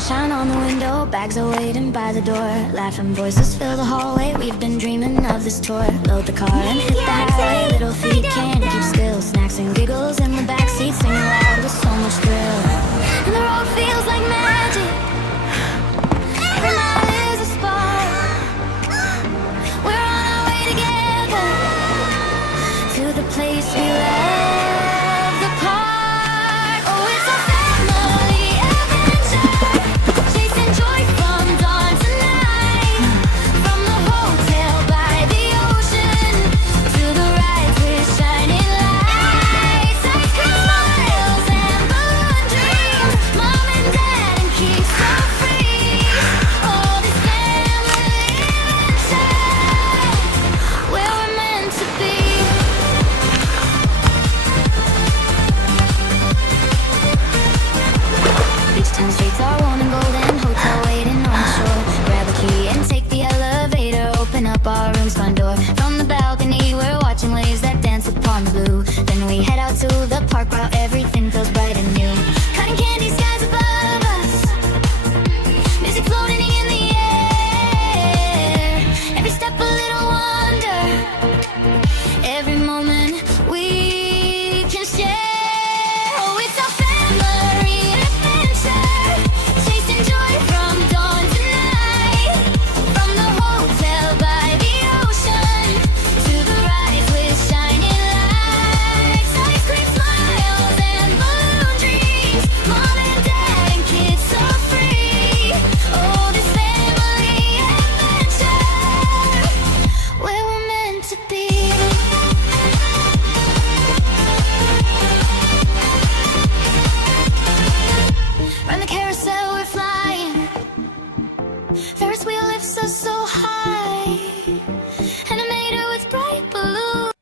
sunshine on the window, bags are waiting by the door. Laughing voices fill the hallway, we've been dreaming of this tour. Load the car and hit the highway, little feet can't keep still. Snacks and giggles in the backseat, singing loud with so much thrill. And the road feels like magic, every mile is a spark. We're on our way together to the place we love, the park. Oh, it's a family adventure, chasing joy from dawn to night. From the hotel by the ocean to the rides with shining lights. Ice cream smiles and balloon dreams, mom and dad and kids so free. Oh, this family adventure, where we're meant to be. Beach town streets are warm and golden, hotel waiting on the shore. Grab a key and take the elevator, open up our room's front door. From the balcony we're watching waves that dance upon the blue. Then we head out to the park where everything feels bright and new. Cotton candy skies above us, music floating in the air. Every step a little wonder, every moment we can share. Oh, it's a family adventure, chasing joy from dawn to night. From the hotel by the ocean to the rides with shining lights. Ice cream smiles and balloon dreams, mom and dad and kids so free. Oh, this family adventure, where we're meant to be. Run the carousel, we're flying. Ferris wheel lifts us so high. Animator with bright balloons.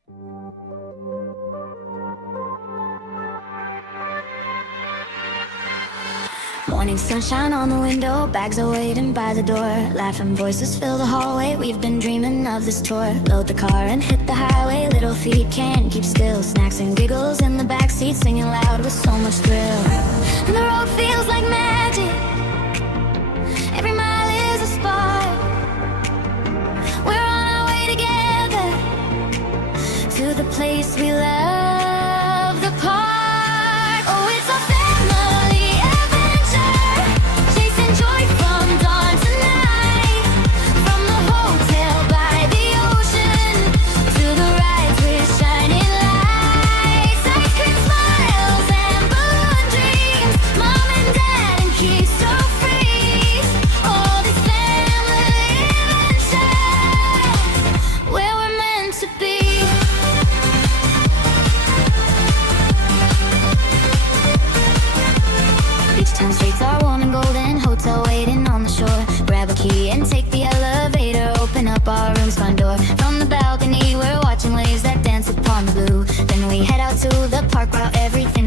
Morning sunshine on the window, bags are waiting by the door. Laughing voices fill the hallway, we've been dreaming of this tour. Load the car and hit the highway, little feet can't keep still. Snacks and giggles in the backseat, singing loud with so much thrill. And the road feels like magic, every mile is a spark. We're on our way together to the place we love, the park. Oh, it's a family adventure, chasing joy from dawn to night. From the hotel by the ocean to the rides with shining lights. Ice cream smiles and balloon dreams, mom and dad and kids so free. Oh, this family adventure, where we're meant to be. Beach town streets are warm and golden, hotel waiting on the shore. Grab a key and take the elevator, open up our room's front door. From the balcony we're watching waves that dance upon the blue. Then we head out to the park where everything